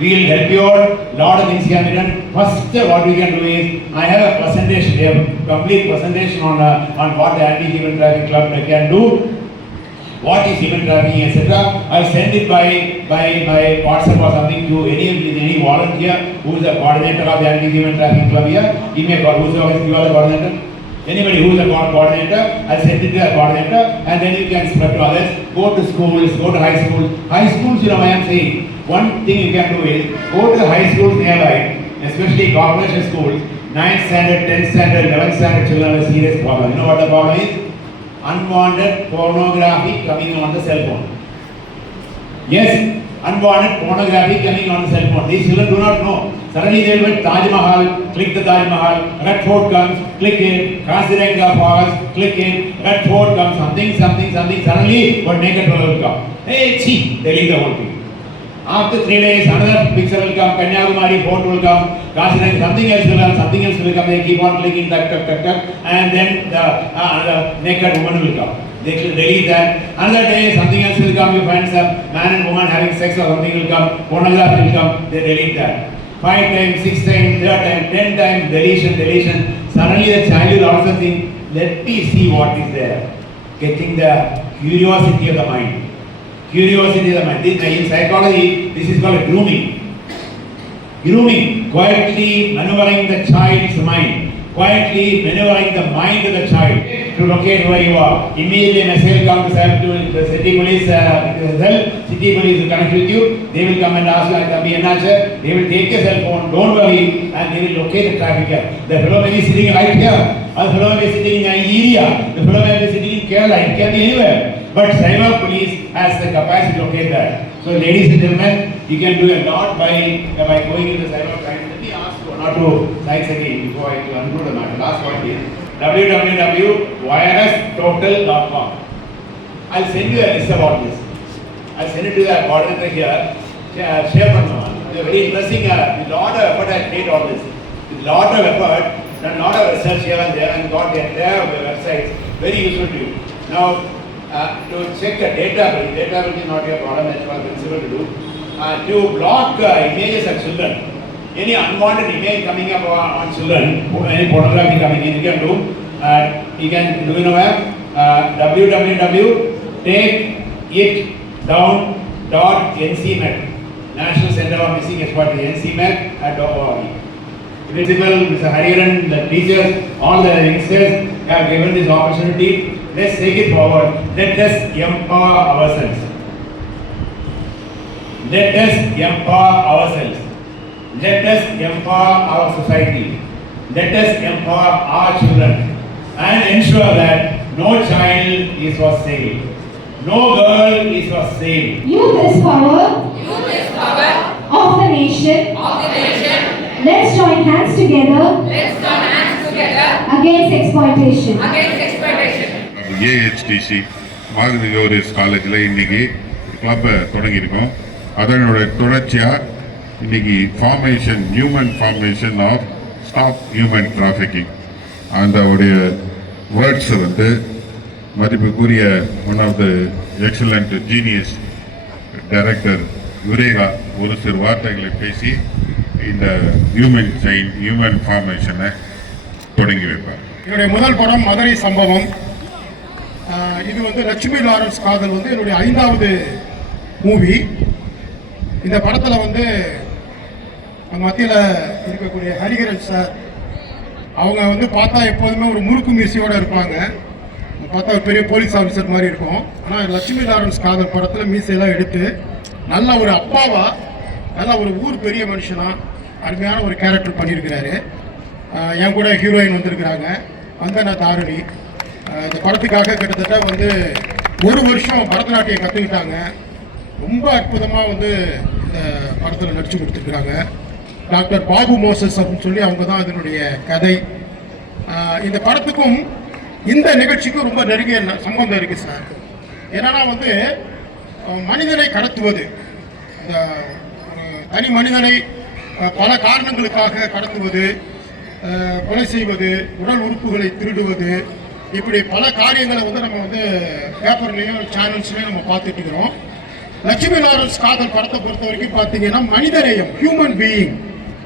We will help you out. Lot of things can be done. First, what we can do is, I have a presentation, we have a complete presentation on what the Anti-Human Trafficking Club can do. What is human trafficking, etc. I'll send it by WhatsApp or something to any volunteer who is the coordinator of the Anti-Human Trafficking Club here. Give me a call. Who's the coordinator? Anybody who is a coordinator, I'll send it to the coordinator, and then you can spread to others. Go to schools, go to high schools. High schools, I am saying, one thing you can do is, go to the high schools nearby, especially corporation schools, 9th standard, 10th standard, 11th standard children have a serious problem. You know what the problem is? Unwanted pornography coming on the cell phone. Yes, unwanted pornography coming on the cell phone. These children do not know. Suddenly they will Taj Mahal, click the Taj Mahal, Red Fort comes, click it, Kaziranga Falls, click it, Red Fort comes, something, suddenly one naked fellow will come. Hey, delete the whole thing. After 3 days, another picture will come, Kanyakumari fort will come, Kaziranga, something else will come, they keep on clicking, and then the naked woman will come. They will delete that. Another day, something else will come, you find some man and woman having sex or something will come, pornography will come, they delete that. 5 times, 6 times, 3rd time, 10 times, deletion. Suddenly the child will also think, let me see what is there. Getting the curiosity of the mind. Curiosity of the mind. In psychology, this is called grooming. Grooming, quietly maneuvering the child's mind. Quietly maneuvering the mind of the child to locate where you are. Immediately a message will come to the city police, city police will connect with you. They will come and ask you, they will take your cell phone, don't worry, and they will locate the trafficker. The fellow may be sitting right here, or the fellow may be sitting in Nigeria, the fellow may be sitting in Kerala, it can be anywhere. But cyber police has the capacity to locate that. So ladies and gentlemen, you can do a lot by going into the cyber crime. Let me ask you one or two sites again before I conclude the matter. Last one is www.virustotal.com. I'll send you a list about this. I'll send it to the coordinator here. Share from It's very interesting. With a lot of effort I made all this. With a lot of effort, done a lot of research here and there, and got the entire websites very useful to you. Now, to check the data is not your problem, that's for the principal to do. To block images of children, any unwanted image coming up on children, any pornography coming in, you can do where? www.takeitdown.ncmet, National Center for Missing Expertise, ncmet.org. Principal, Mr. Hariharan, the teachers, all the youngsters have given this opportunity. Let's take it forward. Let us empower ourselves. Let us empower ourselves. Let us empower our society. Let us empower our children and ensure that no child is for sale. No girl is for sale. Youth is power. Youth is power. Of the nation. Of the nation. Let's join hands together. Let's join hands together. Against exploitation. Against exploitation. ஏஹெச்டிசி மார்கரியோரிஸ் காலேஜில் இன்றைக்கி கிளப்பை தொடங்கியிருக்கோம். அதனுடைய தொடர்ச்சியாக இன்றைக்கி newman formation of stop human trafficking அந்த உடைய வேர்ட்ஸை மதிப்புக்குரிய one of the excellent genius director Eureka ஒரு சிறு வார்த்தைகளை பேசி இந்த ஹியூமன் ஃபார்மேஷனை தொடங்கி வைப்பார். என்னுடைய முதல் படம் மதுரை சம்பவம். இது லட்சுமி லாரன்ஸ் காதல் என்னுடைய 5வது மூவி. இந்த படத்தில் மத்தியில் இருக்கக்கூடிய ஹரிஹரன் சார் அவங்க பார்த்தா எப்போதுமே ஒரு முறுக்கு மீசையோடு இருப்பாங்க. பார்த்தா ஒரு பெரிய போலீஸ் ஆஃபீஸர் மாதிரி இருக்கும். ஆனால் லட்சுமி லாரன்ஸ் காதல் படத்தில் மீசையெல்லாம் எடுத்து நல்ல ஒரு அப்பாவா, நல்ல ஒரு ஊர் பெரிய மனுஷனாக அருமையான ஒரு கேரக்டர் பண்ணியிருக்கிறாரு. என் கூட ஹீரோயின் வந்திருக்கிறாங்க, வந்தனா தாரணி. இந்த படத்துக்காக கிட்டத்தட்ட 1 வருஷம் பரதநாட்டியம் கற்றுக்கிட்டாங்க. ரொம்ப அற்புதமாக இந்த படத்தில் நடித்து கொடுத்துருக்குறாங்க. டாக்டர் பாபு மோசஸ் அப்படின்னு சொல்லி அவங்க தான் அதனுடைய கதை. இந்த படத்துக்கும் இந்த நிகழ்ச்சிக்கும் ரொம்ப நெருங்கிய சம்பந்தம் இருக்குது சார். என்னன்னா மனிதனை கடத்துவது, இந்த தனி மனிதனை பல காரணங்களுக்காக கடத்துவது, கொலை செய்வது, உடல் உறுப்புகளை திருடுவது, இப்படி பல காரியங்களை நம்ம பேப்பர்லேயும் சேனல்ஸ்லையும் நம்ம பார்த்துட்டு இருக்கிறோம். லட்சுமி லாரன்ஸ் காதல் படத்தை பொறுத்த வரைக்கும் பார்த்தீங்கன்னா மனிதநேயம், ஹியூமன் பீயிங்,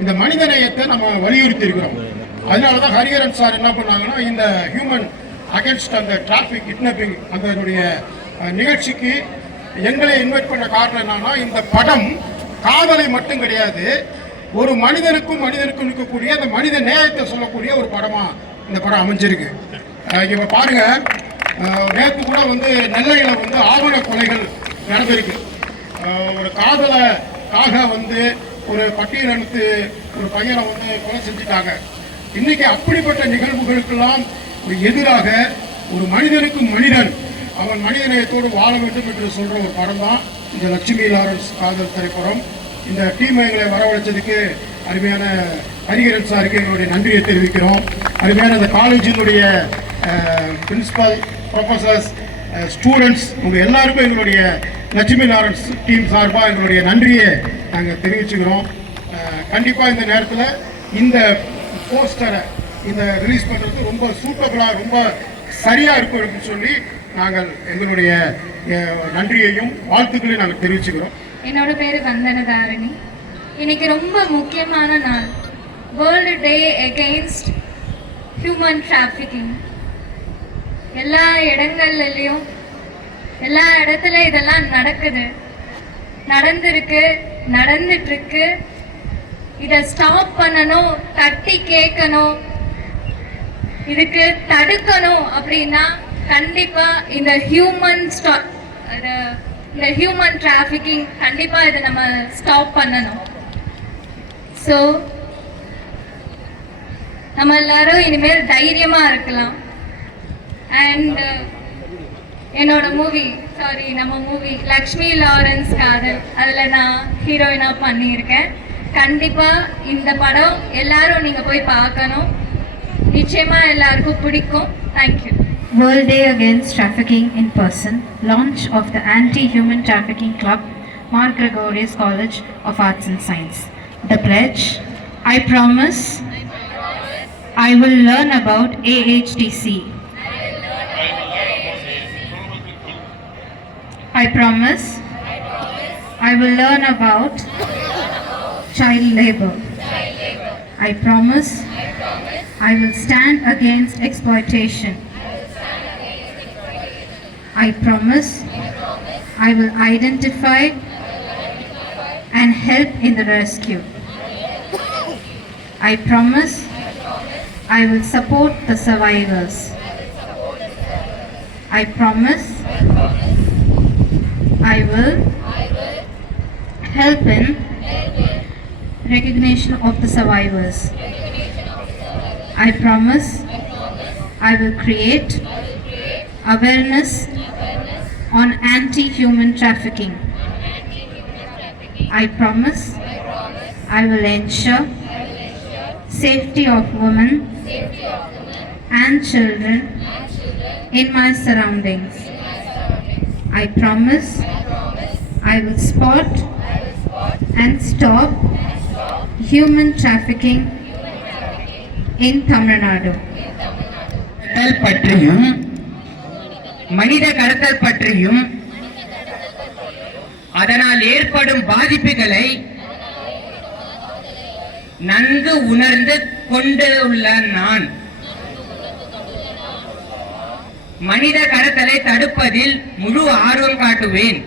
இந்த மனிதநேயத்தை நம்ம வலியுறுத்தி இருக்கிறோம். அதனால தான் ஹரிஹரன் சார் என்ன பண்ணாங்கன்னா இந்த ஹியூமன் அகேன்ஸ்ட் அந்த டிராஃபிக் கிட்னாப்பிங் அதனுடைய நிகழ்ச்சிக்கு எங்களை இன்வைட் பண்ண காரணம் என்னன்னா, இந்த படம் காதலை மட்டும் கிடையாது, ஒரு மனிதனுக்கும் இருக்கக்கூடிய அந்த மனித நேயத்தை சொல்லக்கூடிய ஒரு படமா இந்த படம் அமைஞ்சிருக்கு. இப்போ பாருங்க, நேற்று கூட வந்து நெல்லையில வந்து ஆவண கொலைகள் நடந்திருக்கு. ஒரு காதலுக்காக வந்து ஒரு பட்டியலெடுத்து ஒரு பையனை வந்து கொலை செஞ்சுட்டாங்க. இன்னைக்கு அப்படிப்பட்ட நிகழ்வுகளுக்கெல்லாம் எதிராக ஒரு மனிதனுக்கு மனிதன் அவன் மனிதநேயத்தோடு வாழ வேண்டும் என்று சொல்ற ஒரு படம் தான் இந்த லட்சுமி லாரன்ஸ் காதல் திரைப்படம். இந்த டீம் எங்களை வரவழைச்சதுக்கு அருமையான ஹரிஹரன் சாருக்கு எங்களுடைய நன்றியை தெரிவிக்கிறோம். அருமையான இந்த காலேஜினுடைய பிரின்சிபல், ப்ரொஃபசர்ஸ், ஸ்டூடெண்ட்ஸ் உங்கள் எல்லாருக்கும் எங்களுடைய லட்சுமி லாரன்ஸ் டீம் சார்பாக எங்களுடைய நன்றியை நாங்கள் தெரிவிச்சுக்கிறோம். கண்டிப்பாக இந்த நேரத்தில் இந்த போஸ்டரை இந்த ரிலீஸ் பண்ணுறது ரொம்ப சூட்டபுளாக ரொம்ப சரியாக இருக்கும் அப்படின்னு சொல்லி நாங்கள் எங்களுடைய நன்றியையும் வாழ்த்துக்களையும் நாங்கள் தெரிவிச்சுக்கிறோம். என்னோட பேர் வந்தனதாரணி. இன்னைக்கு ரொம்ப முக்கியமான நாள், world day against human trafficking. எல்லா இடங்கள்லையும் எல்லா இடத்துல இதெல்லாம் நடக்குது, நடந்துருக்கு, நடந்துட்டுருக்கு. இதை ஸ்டாப் பண்ணணும், தட்டி கேட்கணும், இதுக்கு தடுக்கணும் அப்படின்னா கண்டிப்பா இந்த ஹியூமன் டிராஃபிக்கிங் கண்டிப்பா இதை நம்ம ஸ்டாப் பண்ணணும். ஸோ நம்ம எல்லாரும் இனிமேல் தைரியமா இருக்கலாம். அண்ட் நம்ம மூவி லக்ஷ்மி லாரன்ஸ் காதல், அதில் நான் ஹீரோயினா பண்ணியிருக்கேன். கண்டிப்பா இந்த படம் எல்லாரும் நீங்க போய் பார்க்கணும், நிச்சயமா எல்லாருக்கும் பிடிக்கும். Thank you. World Day Against Trafficking in Person, launch of the Anti-Human Trafficking Club, Mar Gregorius College of Arts and Science. The pledge: I promise I will learn about AHTC. I promise I will learn about child labor. I promise I will stand against exploitation. I promise I will identify and help in the rescue. I promise I will support the survivors. I promise I will help in recognition of the survivors. I promise I will create awareness on anti-human trafficking. I promise I will ensure safety of women and children in my surroundings. I promise I will spot and stop human trafficking in Tamil Nadu. பற்றியும் மனித கடத்தல் பற்றியும் அதனால் ஏற்படும் பாதிப்புகளை நன்கு உணர்ந்து கொண்டுள்ள நான் மனித கடத்தலை தடுப்பதில் முழு ஆர்வம் காட்டுவேன்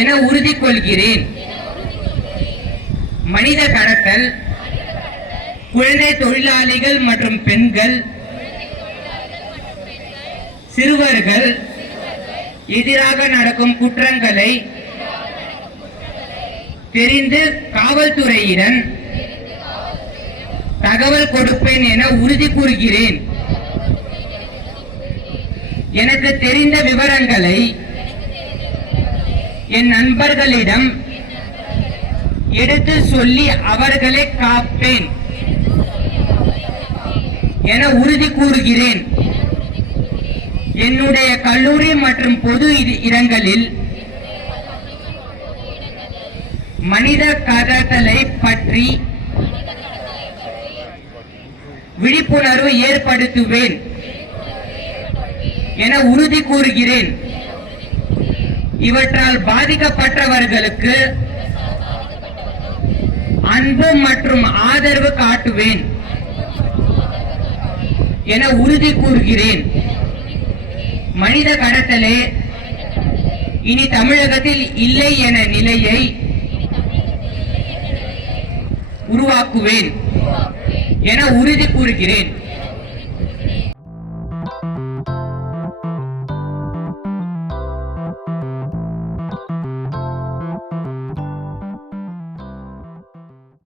என உறுதி கொள்கிறேன். மனித கடத்தல், குழந்தை தொழிலாளிகள் மற்றும் பெண்கள், சிறுவர்கள் எதிராக நடக்கும் குற்றங்களை தெரிந்து காவல்துறையிடம் தகவல் கொடுப்பேன் என உறுதி கூறுகிறேன். எனக்கு தெரிந்த விவரங்களை என் நண்பர்களிடம் எடுத்து சொல்லி அவர்களை காப்பேன் என உறுதி கூறுகிறேன். என்னுடைய கல்லூரி மற்றும் பொது இடங்களில் மனித கடத்தலை பற்றி விழிப்புணர்வு ஏற்படுத்துவேன். என உறுதி கூறுகிறேன். இவற்றால் பாதிக்கப்பட்டவர்களுக்கு அன்பு மற்றும் ஆதரவு காட்டுவேன் என உறுதி கூறுகிறேன். மனித கடத்தலே இனி தமிழகத்தில் இல்லை என நிலையை உருவாக்குவேன் என உறுதி கூறுகிறேன்.